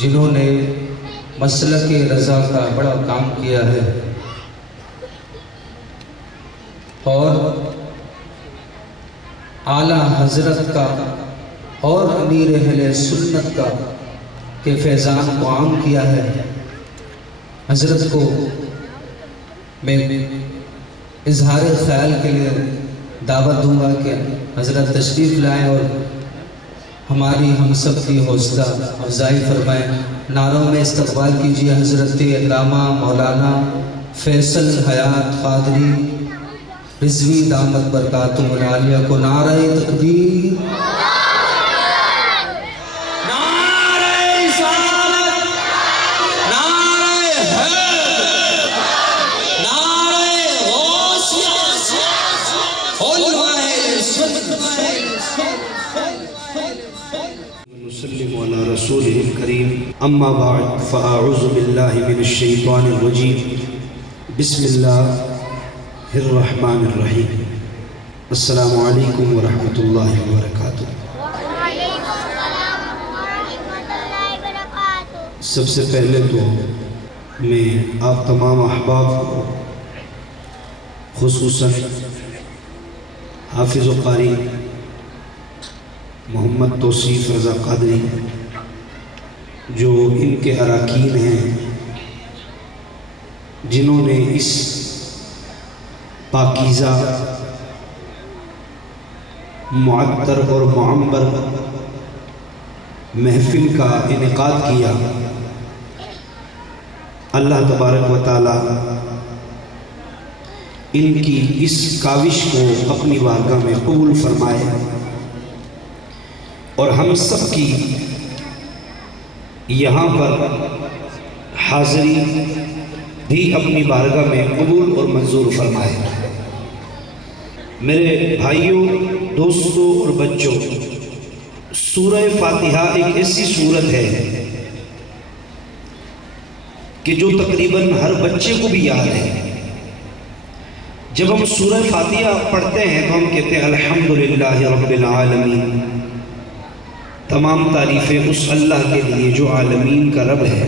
جنہوں نے مسلک رضا کا بڑا کام کیا ہے اور اعلیٰ حضرت کا اور امیر اہل سنت کا کے فیضان کو عام کیا ہے۔ حضرت کو میں اظہار خیال کے لیے دعوت دوں گا کہ حضرت تشریف لائیں اور ہماری ہم سب کی حوصلہ افزائی فرمائیں۔ نعروں میں استقبال کیجیے حضرت علامہ مولانا فیصل حیات قادری رضوی دامت برکاتہ العالیہ کو۔ نعرہ تکبیر، نعرہ رسالت، نعرہ حیدر، نعرہ غوثیہ، علماء سنت۔ نسلم علی رسولہ الکریم، اما بعد فاعوذ باللہ من الشیطان الرجیم، بسم اللہ الرحمن الرحیم۔ السلام علیکم ورحمۃ اللہ وبرکاتہ۔ سب سے پہلے تو میں آپ تمام احباب کو، خصوصاً حافظ و قاری محمد توصیف رضا قادری جو ان کے اراکین ہیں، جنہوں نے اس پاکیزہ معطر اور معمر محفل کا انعقاد کیا، اللہ تبارک و تعالی ان کی اس کاوش کو اپنی بارگاہ میں قبول فرمائے اور ہم سب کی یہاں پر حاضری بھی اپنی بارگاہ میں قبول اور منظور فرمائے۔ میرے بھائیوں، دوستوں اور بچوں، سورہ فاتحہ ایک ایسی سورت ہے کہ جو تقریباً ہر بچے کو بھی یاد ہے۔ جب ہم سورہ فاتحہ پڑھتے ہیں تو ہم کہتے ہیں الحمدللہ رب العالمین، تمام تعریفیں اس اللہ کے لیے جو عالمین کا رب ہے،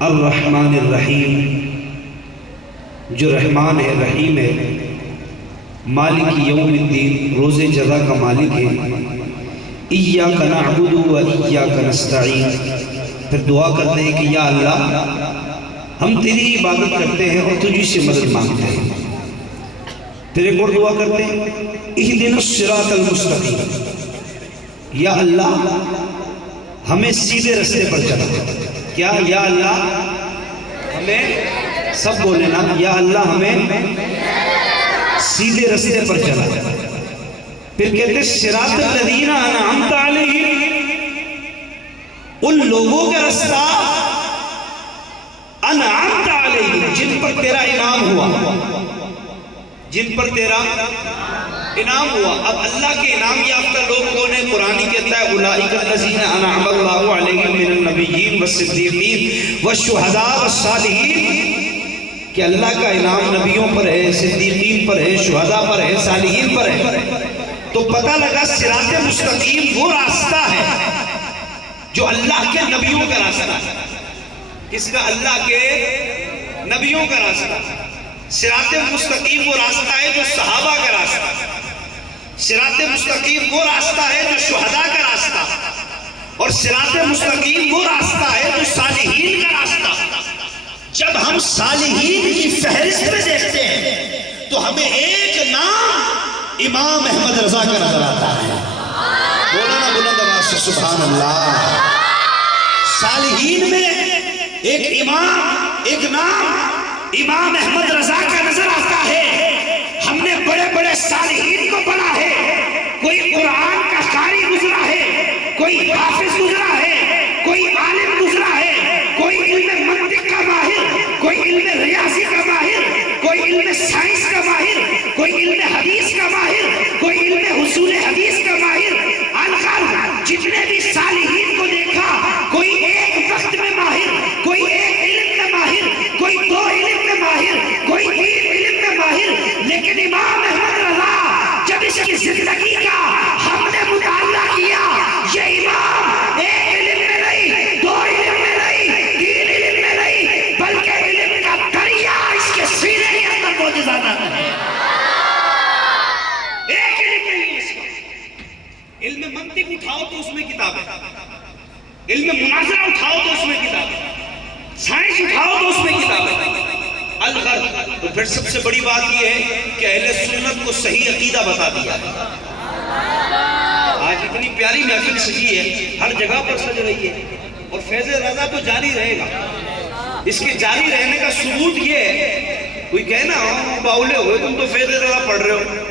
الرحمن الرحیم، جو رحمان ہے رحیم ہے، مالک یوم الدین، روز جزا کا مالک ہے، ایاک نعبد و ایاک نستعین۔ پھر دعا کرتے ہیں کہ یا اللہ ہم تیری عبادت کرتے ہیں اور تجھی سے مدد مانگتے ہیں۔ پھر ایک اور دعا کرتے ہیں اہدنا الصراط المستقیم، یا اللہ ہمیں سیدھے رستے پر چلا۔ کیا؟ یا اللہ ہمیں، سب بولے نا، یا اللہ ہمیں سیدھے رستے پر چلا۔ پھر کہتے صراط الذین انعمت علیہم، ان لوگوں کا رستہ، انعمت علیہم، جن پر تیرا انعام ہوا، جن پر تیرا انعام ہوا۔ اب اللہ کے انعام یافتہ لوگ کون ہیں؟ قرآن کہتا ہے اولئک الذین انعم اللہ علیہم من النبیین والصدیقین والشہداء والصالحین، کہ اللہ کا انعام نبیوں پر ہے، صدیقین پر ہے، شہداء پر ہے، صالحین پر ہے۔ تو پتہ لگا صراط مستقیم وہ راستہ ہے جو اللہ کے نبیوں کا راستہ ہے۔ کس کا؟ اللہ کے نبیوں کا راستہ۔ صراط مستقیم وہ راستہ ہے جو صحابہ کا راستہ ہے، صراط مستقیم وہ راستہ ہے جو شہداء کا راستہ، اور صراط مستقیم وہ راستہ ہے جو صالحین کا راستہ۔ جب ہم صالحین کی فہرست میں دیکھتے ہیں تو ہمیں ایک نام امام احمد رضا کا نظر آتا ہے۔ مولانا بلند آواز سے سبحان اللہ۔ صالحین میں ایک امام، ایک نام امام احمد رضا کا نظر آتا ہے۔ ہم نے بڑے بڑے صالحین کو پڑھا ہے، کوئی قرآن کا قاری گزرا ہے، کوئی حافظ گزرا ہے، کوئی عالم گزرا ہے، کوئی علم منطق کا ماہر، کوئی علم ریاضی کا ماہر، کوئی علم سائنس کا ماہر، کوئی علم حدیث کا ماہر، کوئی علم حصول حدیث کا ماہر۔ الغرض جتنے بھی صالحین کو دیکھا، کوئی ایک وقت میں ماہر، کوئی ایک علم میں ماہر، کوئی دو علم میں ماہر، کوئی تین علم میں ماہر، لیکن امام احمد رضا جب اس کی زندگی کا ہم نے مطالعہ کیا، یہ امام ایک علم میں نہیں علم مناظرہ اٹھاؤ تو اس میں کتاب ہے، سائنس اٹھاؤ تو اس میں کتاب ہے۔ الغرض، تو پھر سب سے بڑی بات یہ ہے کہ اہل سنت کو صحیح عقیدہ بتا دیا ہے۔ آج اتنی پیاری محفل سجی ہے، ہر جگہ پر سج رہی ہے، اور فیض رضا تو جاری رہے گا۔ اس کے جاری رہنے کا ثبوت یہ ہے، کوئی کہے نا باولے ہوئے تم تو فیض رضا پڑھ رہے ہو،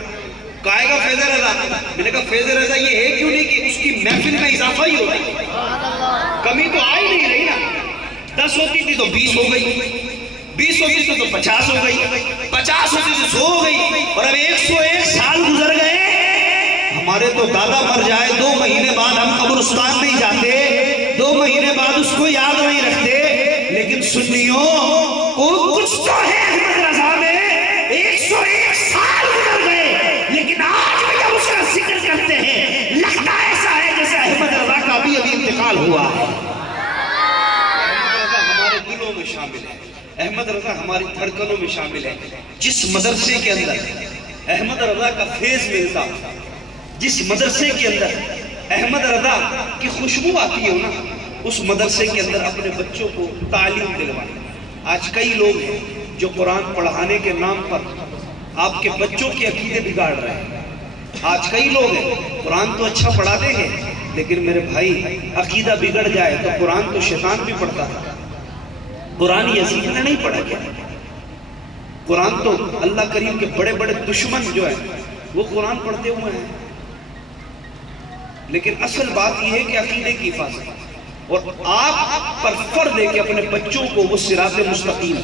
کہے گا فیض رضا، میں نے کہا فیض رضا یہ ہے کیوں نہیں کہ اس کی محفل میں اضافہ ہی ہو رہا ہے، کمی تو آ ہی نہیں رہی نا۔ 10 ہوتی تھی تو 20 ہو گئی، 20 ہوتی تھی تو 50 ہو گئی، 50 ہوتی تھی 100 ہو گئی، اور اب 101 سال گزر گئے۔ ہمارے تو دادا مر جائے 2 مہینے بعد ہم قبرستان نہیں جاتے، 2 مہینے بعد اس کو یاد نہیں رکھتے، لیکن سنیوں کو کچھ تو ہے احمد رضا میں۔ 101 سال گزر گئے، لیکن آج بھی جب اس کا ذکر کرتے ہیں لگتا ایسا ہے جیسے احمد رضا کا بھی ابھی انتقال ہوا ہے۔ احمد رضا ہمارے دلوں میں شامل ہے، احمد رضا ہماری دھڑکنوں میں شامل ہے۔ جس مدرسے کے اندر احمد رضا کا فیض ملتا، جس مدرسے کے اندر احمد رضا کی خوشبو آتی ہے نا، اس مدرسے کے اندر اپنے بچوں کو تعلیم دلوائیں۔ آج کئی لوگ ہیں جو قرآن پڑھانے کے نام پر آپ کے بچوں کے عقیدے بگاڑ رہے ہیں۔ آج کئی لوگ ہیں قرآن تو اچھا پڑھا دیں گے، لیکن میرے بھائی عقیدہ بگڑ جائے تو قرآن تو شیطان بھی پڑھتا ہے۔ قرآن یزید نے نہیں پڑھا کیا؟ قرآن تو اللہ کریم کے بڑے بڑے دشمن جو ہیں وہ قرآن پڑھتے ہوئے ہیں۔ لیکن اصل بات یہ ہے کہ عقیدے کی حفاظت، اور آپ پر فرض ہے کہ اپنے بچوں کو وہ صراط مستقیم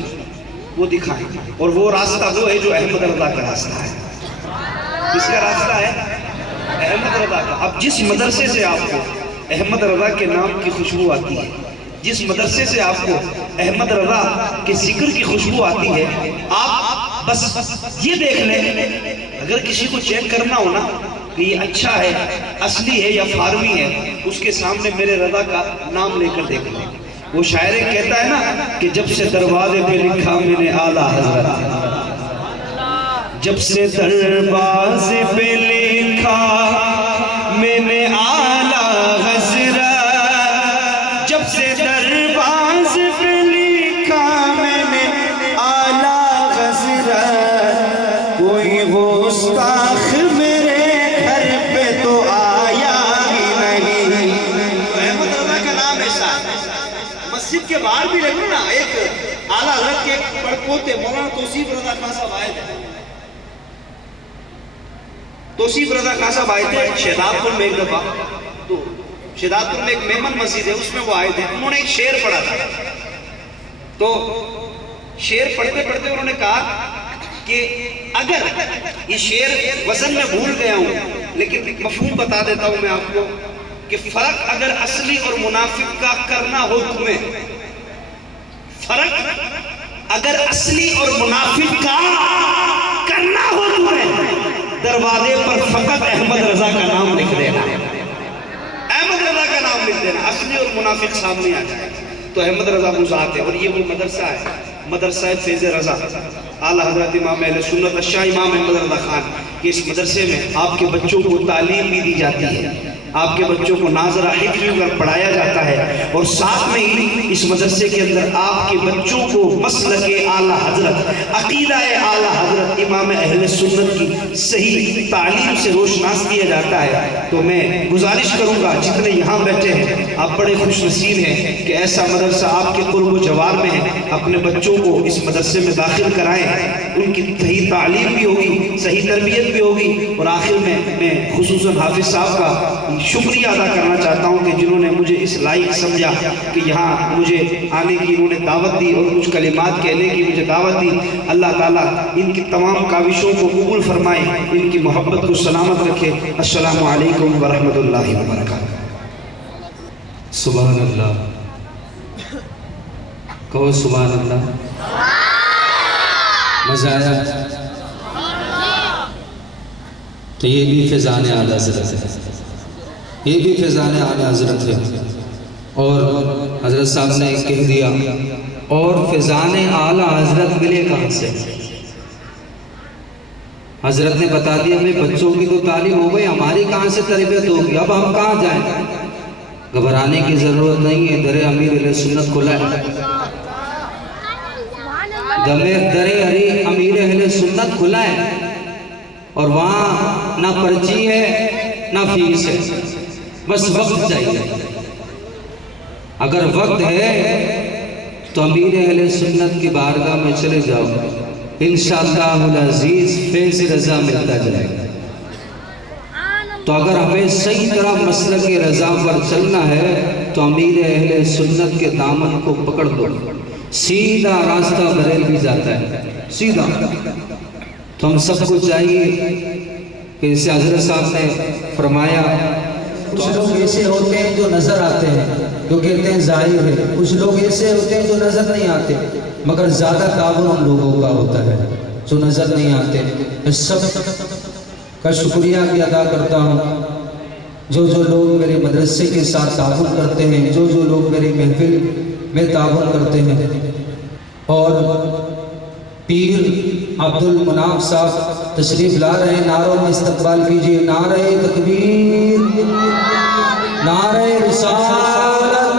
وہ دکھائیں، اور وہ راستہ وہ ہے جو احمد رضا کا راستہ ہے۔ کس کا راستہ ہے؟ احمد رضا کا۔ اب جس مدرسے سے آپ کو احمد رضا کے نام کی خوشبو آتی ہے، جس مدرسے سے آپ کو احمد رضا کے ذکر کی خوشبو آتی ہے، آپ بس یہ دیکھ لیں، اگر کسی کو چیک کرنا ہو نا کہ یہ اچھا ہے، اصلی ہے یا فارمی ہے، اس کے سامنے میرے رضا کا نام لے کر دیکھ لیں۔ وہ شاعر کہتا ہے نا کہ جب سے دروازے پہ لکھا میں نے اعلیٰ حضرت، جب سے دروازے پہ لکھا میں نے اعلیٰ حضرت، جب سے دروازے پہ لکھا میں نے اعلیٰ حضرت، کوئی گستاخ میرے گھر پہ تو آیا ہی نہیں۔ احمد رضا کا نام ایسا ہے، مسجد کے باہر بھی لگو نا، ایک اعلیٰ حضرت کے پڑپوتے مولانا توصیف رضا خان صاحب آئے تھے، توصیف رضا خان صاحب آئے تھے شہداد پور میں ایک دفعہ، تو شہداد پور میں ایک میمن مسجد ہے، اس میں وہ آئے تھے، انہوں نے ایک شعر پڑھا تھا، تو شعر پڑھتے پڑھتے انہوں نے کہا کہ اگر یہ شعر وزن میں بھول گیا ہوں لیکن مفہوم بتا دیتا ہوں میں آپ کو، کہ فرق اگر اصلی اور منافق کا کرنا ہو تمہیں، فرق اگر اصلی اور منافق کا کرنا ہو تمہیں، دروازے پر فقط احمد رضا کا نام لکھ دینا، احمد رضا کا نام لکھ دینا، اصلی اور منافق سامنے آ جائے تو احمد رضا وہ ذات ہے۔ اور یہ وہ مدرسہ ہے، مدرسہ فیض رضا، اعلیٰ حضرت امام اہل سنت الشاہ امام احمد رضا خان کہ اس مدرسے میں آپ کے بچوں کو تعلیم بھی دی جاتی ہے، آپ کے بچوں کو ناظرہ حفظ کر پڑھایا جاتا ہے، اور ساتھ میں ہی اس مدرسے کے اندر آپ کے بچوں کو مسلک اعلیٰ حضرت، عقیدہ اعلیٰ حضرت امام اہل سنت کی صحیح تعلیم سے روشناس کیا جاتا ہے۔ تو میں گزارش کروں گا جتنے یہاں بیٹھے ہیں آپ بڑے خوش نصیب ہیں کہ ایسا مدرسہ آپ کے قرب و جوار میں ہے، اپنے بچوں کو اس مدرسے میں داخل کرائیں، ان کی صحیح تعلیم بھی ہوگی، صحیح تربیت بھی ہوگی۔ اور آخر میں خصوصاً حافظ صاحب کا شکریہ ادا کرنا چاہتا ہوں کہ جنہوں نے مجھے اس لائق سمجھا کہ یہاں مجھے آنے کی انہوں نے دعوت دی اور کچھ کلمات کہنے کی مجھے دعوت دی۔ اللہ تعالیٰ ان کی تمام کاوشوں کو قبول فرمائے، ان کی محبت کو سلامت رکھے۔ السلام علیکم ورحمۃ اللہ وبرکاتہ۔ سبحان اللہ، کہو سبحان اللہ۔ مزہ آیا؟ تو یہ بھی فیضان اعلیٰ حضرت ہے، یہ بھی فیضان اعلیٰ حضرت ہے، اور حضرت صاحب نے کہہ دیا اور فیضان اعلیٰ حضرت ملے کہاں سے؟ حضرت نے بتا دیا ہمیں بچوں کی تو تعلیم ہو گئی، ہماری کہاں سے تربیت ہوگی؟ اب ہم کہاں جائیں؟ گھبرانے کی ضرورت نہیں ہے، در امیر اہل سنت کھلا ہے، در امیر اہل سنت کھلا ہے، اور وہاں نہ پرچی ہے نہ فیس ہے، بس وقت چاہیے۔ اگر وقت ہے تو امیر اہل سنت کی بارگاہ میں چلے جاؤ، انشاءاللہ العزیز فیض رضا ملتا جائے گا۔ تو اگر ہمیں صحیح طرح مسلک رضا پر چلنا ہے تو امیر اہل سنت کے دامن کو پکڑ دو، سیدھا راستہ بریلوی جاتا ہے، سیدھا۔ تو ہم سب کو چاہیے کہ اسے حضرت صاحب نے فرمایا، کچھ لوگ ایسے ہوتے ہیں جو نظر آتے ہیں، جو کہتے ہیں ظاہر ہے، کچھ لوگ ایسے ہوتے ہیں جو نظر نہیں آتے، مگر زیادہ تعاون ان لوگوں کا ہوتا ہے جو نظر نہیں آتے۔ میں سب کا شکریہ بھی ادا کرتا ہوں، جو لوگ میرے مدرسے کے ساتھ تعاون کرتے ہیں، جو لوگ میری محفل میں تعاون کرتے ہیں۔ اور پیر عبد المناف صاحب تشریف لا رہے ہیں، نعروں میں استقبال کیجئے، نعرہ تکبیر، نعرہ رسالت،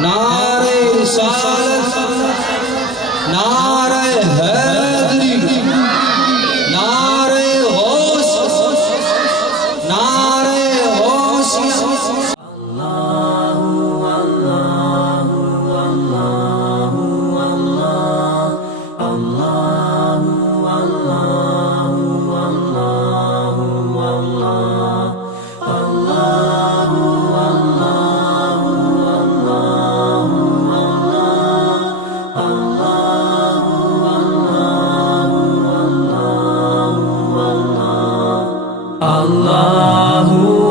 نعرہ رسالت، نعرہ حیدری، نعرہ غوث، نعرہ غوثیہ۔ Allahu